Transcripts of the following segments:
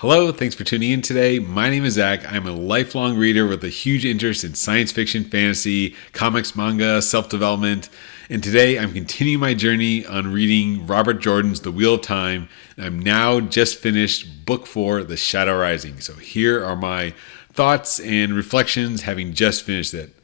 Hello, thanks for tuning in today. My name is Zach. I'm a lifelong reader with a huge interest in science fiction, fantasy, comics, manga, self development. And today I'm continuing my journey on reading Robert Jordan's The Wheel of Time. And I'm now just finished book 4, The Shadow Rising. So here are my thoughts and reflections having just finished it.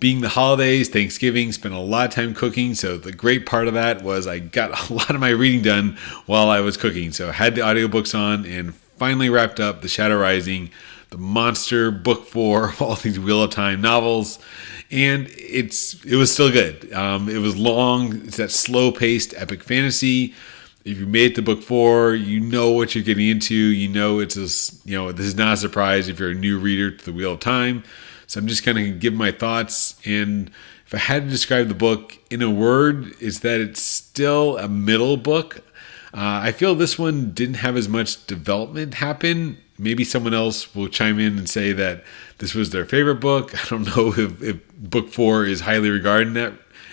Being the holidays, Thanksgiving, spent a lot of time cooking. So the great part of that was I got a lot of my reading done while I was cooking. So I had the audiobooks on and finally wrapped up The Shadow Rising, the monster book 4 of all these Wheel of Time novels. And it was still good. It was long. It's that slow-paced epic fantasy. If you made it to book 4, you know what you're getting into. You know this is not a surprise if you're a new reader to the Wheel of Time. So I'm just going to give my thoughts. And if I had to describe the book in a word, it's that it's still a middle book. I feel this one didn't have as much development happen. Maybe someone else will chime in and say that this was their favorite book. I don't know if book 4 is highly regarded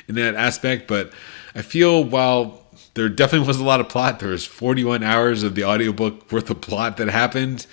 in that aspect, but I feel while there definitely was a lot of plot, there was 41 hours of the audiobook worth of plot that happened,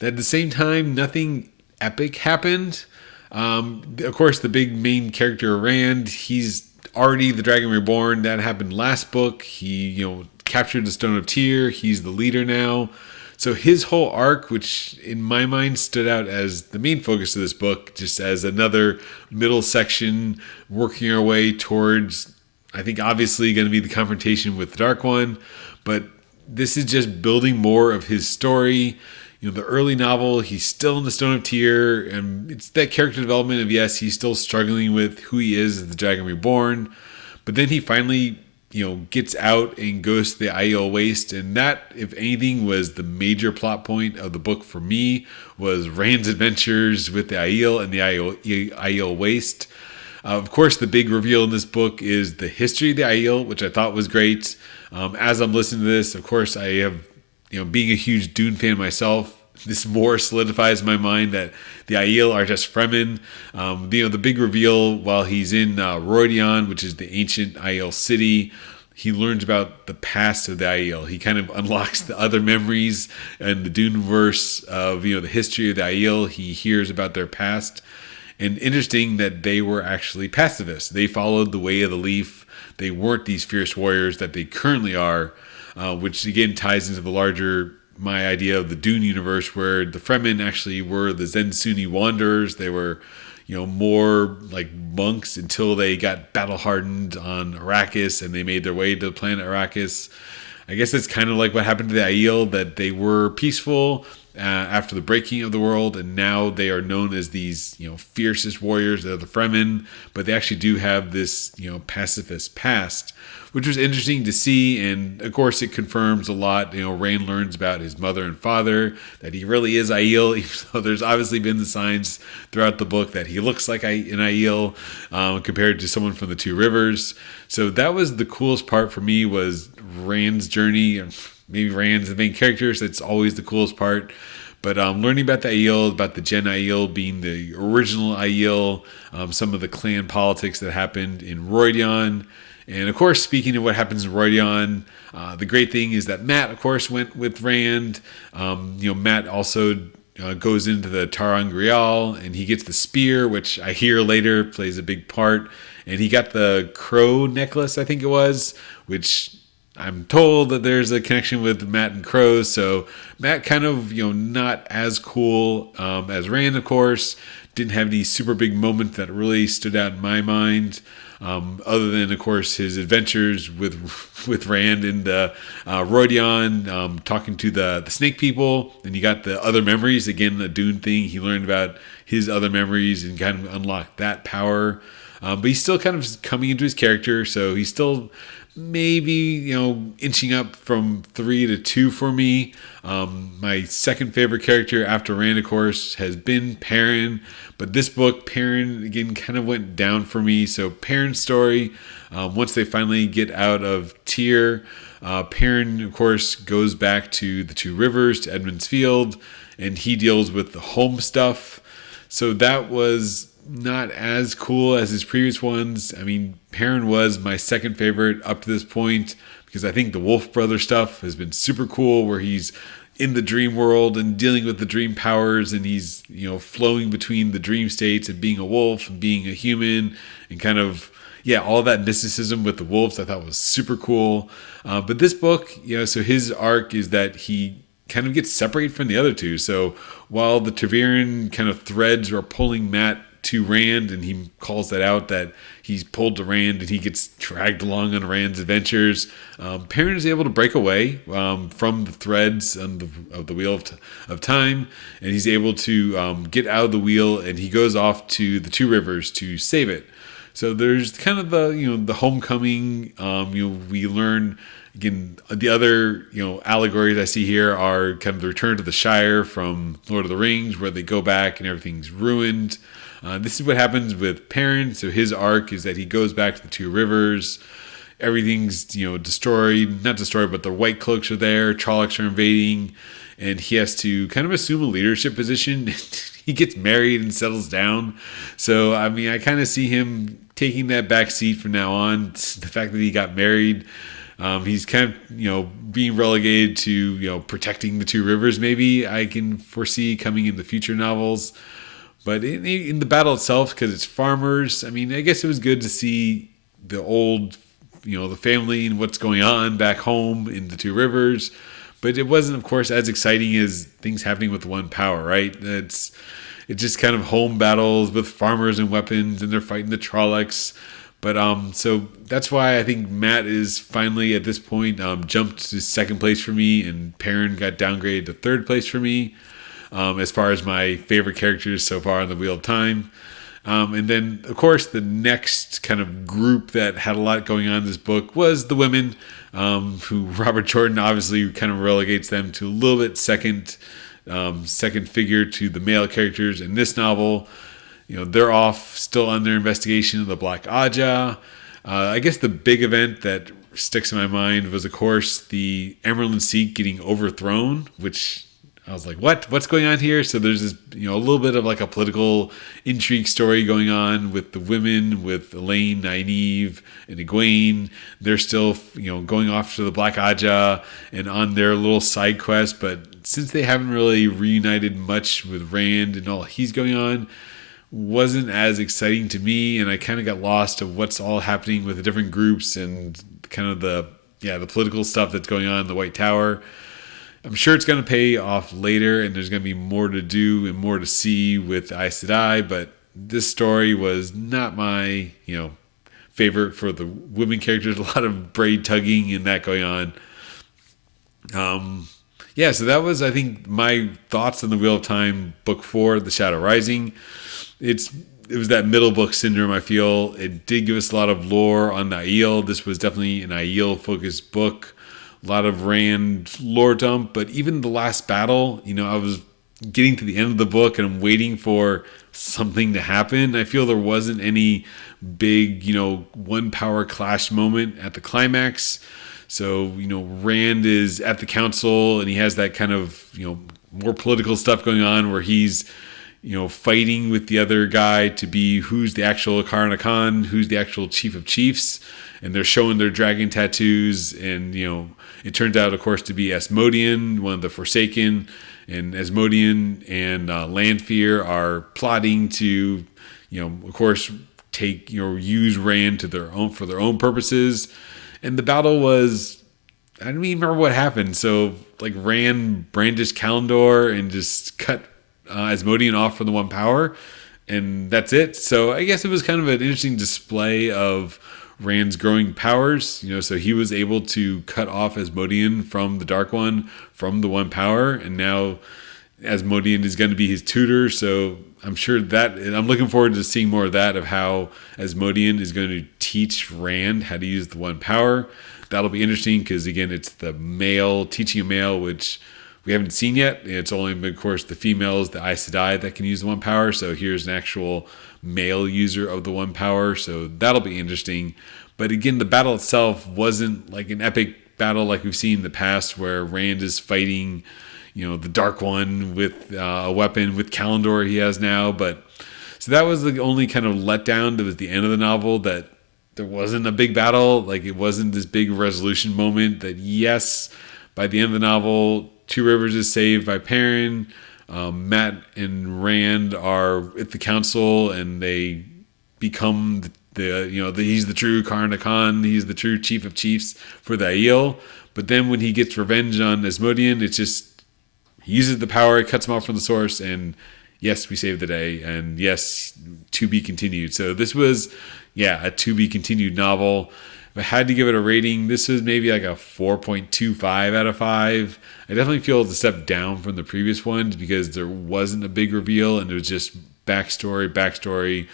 that at the same time, nothing epic happened. Of course, the big main character, Rand, he's already the Dragon Reborn. That happened last book. He, captured the Stone of Tyr. He's the leader now. So his whole arc, which in my mind stood out as the main focus of this book, just as another middle section working our way towards, I think obviously going to be the confrontation with the Dark One. But this is just building more of his story. The early novel, he's still in the Stone of Tyr, and it's that character development of, yes, he's still struggling with who he is as the Dragon Reborn. But then he finally gets out and goes to the Aiel Waste, and that, if anything, was the major plot point of the book for me, was Rand's adventures with the Aiel and the Aiel Waste. Of course, the big reveal in this book is the history of the Aiel, which I thought was great. As I'm listening to this, of course, I have, being a huge Dune fan myself, this more solidifies in my mind that the Aiel are just Fremen. The big reveal while he's in Rhuidean, which is the ancient Aiel city, he learns about the past of the Aiel. He kind of unlocks the other memories and the Duneverse of the history of the Aiel. He hears about their past. And interesting that they were actually pacifists. They followed the way of the leaf. They weren't these fierce warriors that they currently are, which again ties into the larger my idea of the Dune universe, where the Fremen actually were the Zen-Sunni wanderers. They were, more like monks until they got battle hardened on Arrakis and they made their way to the planet Arrakis. I guess it's kind of like what happened to the Aiel, that they were peaceful after the breaking of the world, and now they are known as these, fiercest warriors. They're the Fremen, but they actually do have this, pacifist past, which was interesting to see. And of course, it confirms a lot. Rand learns about his mother and father, that he really is Aiel, even though there's obviously been the signs throughout the book that he looks like an Aiel compared to someone from the Two Rivers. So that was the coolest part for me, was Rand's journey, and maybe Rand's the main character, so it's always the coolest part. But learning about the Aiel, about the Gen Aiel being the original Aiel, some of the clan politics that happened in Rhuidean. And of course, speaking of what happens in Rhuidean, the great thing is that Matt, of course, went with Rand. Matt also goes into the ter'angreal, and he gets the spear, which I hear later plays a big part. And he got the crow necklace, I think it was, which I'm told that there's a connection with Matt and crows. So Matt kind of, not as cool as Rand, of course. Didn't have any super big moment that really stood out in my mind. Other than, of course, his adventures with Rand in the Rhuidean, talking to the snake people. And you got the other memories. Again, the Dune thing. He learned about his other memories and kind of unlocked that power. But he's still kind of coming into his character. So he's still maybe, inching up from 3 to 2 for me. My second favorite character after Rand, of course, has been Perrin. But this book, Perrin, again, kind of went down for me. So Perrin's story, once they finally get out of Tyr, Perrin, of course, goes back to the Two Rivers, to Edmund's Field, and he deals with the home stuff. So that was not as cool as his previous ones. I mean, Perrin was my second favorite up to this point, because I think the Wolf Brother stuff has been super cool, where he's in the dream world and dealing with the dream powers, and he's flowing between the dream states and being a wolf and being a human, and kind of all that mysticism with the wolves I thought was super cool. But this book, so his arc is that he kind of gets separated from the other two. So while the Taviran kind of threads are pulling Matt to Rand, and he calls that out, that he's pulled to Rand and he gets dragged along on Rand's adventures, Perrin is able to break away from the threads of the Wheel of Time, and he's able to get out of the wheel, and he goes off to the Two Rivers to save it. So there's kind of the homecoming. We learn again the other allegories I see here are kind of the return to the Shire from Lord of the Rings, where they go back and everything's ruined. This is what happens with Perrin. So his arc is that he goes back to the Two Rivers. Everything's destroyed, not destroyed, but the White Cloaks are there. Trollocs are invading, and he has to kind of assume a leadership position. He gets married and settles down. So I mean, I kind of see him taking that back seat from now on. The fact that he got married, he's kind of being relegated to protecting the Two Rivers. Maybe I can foresee coming in the future novels. But in the battle itself, because it's farmers, I mean, I guess it was good to see the old, the family and what's going on back home in the Two Rivers. But it wasn't, of course, as exciting as things happening with the One Power, right? It's just kind of home battles with farmers and weapons, and they're fighting the Trollocs. But so that's why I think Matt is finally at this point jumped to second place for me, and Perrin got downgraded to third place for me. As far as my favorite characters so far on the Wheel of Time. And then, of course, the next kind of group that had a lot going on in this book was the women, who Robert Jordan obviously kind of relegates them to a little bit second figure to the male characters in this novel. They're off still on their investigation of the Black Aja. I guess the big event that sticks in my mind was, of course, the Emerald Seat getting overthrown, which I was like, what's going on here? So there's this, a little bit of like a political intrigue story going on with the women, with Elaine, Nynaeve, and Egwene. They're still, going off to the Black Aja and on their little side quest. But since they haven't really reunited much with Rand and all he's going on, wasn't as exciting to me. And I kind of got lost of what's all happening with the different groups and kind of the political stuff that's going on in the White Tower. I'm sure it's going to pay off later, and there's going to be more to do and more to see with Aes Sedai, but this story was not my, favorite for the women characters. A lot of braid tugging and that going on. So that was, I think, my thoughts on the Wheel of Time book 4, The Shadow Rising. It was that middle book syndrome, I feel. It did give us a lot of lore on Aiel. This was definitely an Aiel-focused book. A lot of Rand lore dump, but even the last battle, I was getting to the end of the book and I'm waiting for something to happen. I feel there wasn't any big, one power clash moment at the climax. So, Rand is at the council and he has that kind of, more political stuff going on where he's, fighting with the other guy to be who's the actual Karna Khan, who's the actual chief of chiefs. And they're showing their dragon tattoos, and it turns out, of course, to be Asmodean, one of the Forsaken, and Asmodean and Lanfear are plotting to, of course, take use Rand for their own purposes. And the battle was, I don't even remember what happened. So like Rand brandished Kalendor and just cut Asmodean off from the One Power, and that's it. So I guess it was kind of an interesting display of Rand's growing powers, so he was able to cut off Asmodean from the Dark One, from the One Power, and now Asmodean is going to be his tutor. So I'm sure that, and I'm looking forward to seeing more of that, of how Asmodean is going to teach Rand how to use the One Power. That'll be interesting because, again, it's the male teaching a male, which we haven't seen yet. It's only been, of course, the females, the Aes Sedai, that can use the One Power. So here's an actual male user of the One Power, so that'll be interesting. But again, the battle itself wasn't like an epic battle like we've seen in the past, where Rand is fighting, the Dark One with a weapon with Kalendor he has now. But so that was the only kind of letdown. That was the end of the novel, that there wasn't a big battle. Like, it wasn't this big resolution moment. That yes, by the end of the novel, Two Rivers is saved by Perrin. Matt and Rand are at the council, and they become he's the true Karna Khan. He's the true chief of chiefs for the Aiel. But then when he gets revenge on Asmodean, it's just he uses the power, it cuts him off from the source, and yes, we saved the day, and yes, to be continued. So this was, a to be continued novel. If I had to give it a rating, this was maybe like a 4.25 out of 5. I definitely feel it's a step down from the previous ones because there wasn't a big reveal and it was just backstory,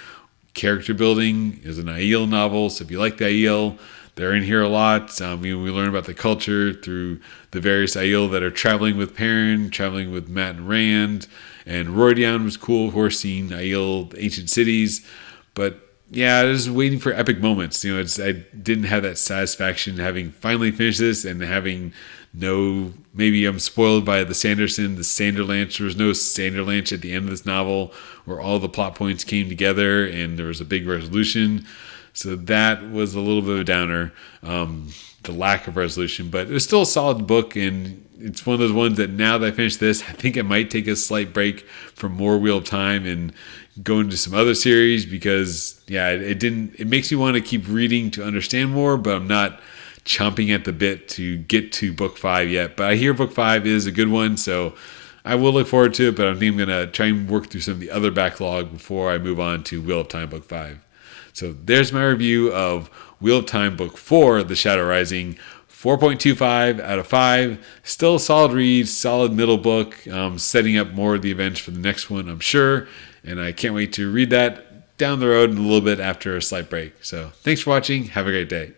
character building. It was an Aiel novel, so if you like the Aiel, they're in here a lot. We learn about the culture through the various Aiel that are traveling with Perrin, traveling with Matt and Rand. And Roydion was cool, of course, seeing Aiel, ancient cities. But I was waiting for epic moments. I didn't have that satisfaction having finally finished this and having maybe I'm spoiled by the Sanderlanche. There was no Sanderlanche at the end of this novel where all the plot points came together and there was a big resolution. So that was a little bit of a downer, the lack of resolution. But it was still a solid book, and it's one of those ones that now that I finished this, I think I might take a slight break from more Wheel of Time and go into some other series because, it makes me want to keep reading to understand more, but I'm not chomping at the bit to get to book 5 yet. But I hear book 5 is a good one, so I will look forward to it, but I think I'm going to try and work through some of the other backlog before I move on to Wheel of Time book 5. So there's my review of Wheel of Time book 4, The Shadow Rising. 4.25 out of 5. Still a solid read, solid middle book, setting up more of the events for the next one, I'm sure. And I can't wait to read that down the road in a little bit after a slight break. So thanks for watching. Have a great day.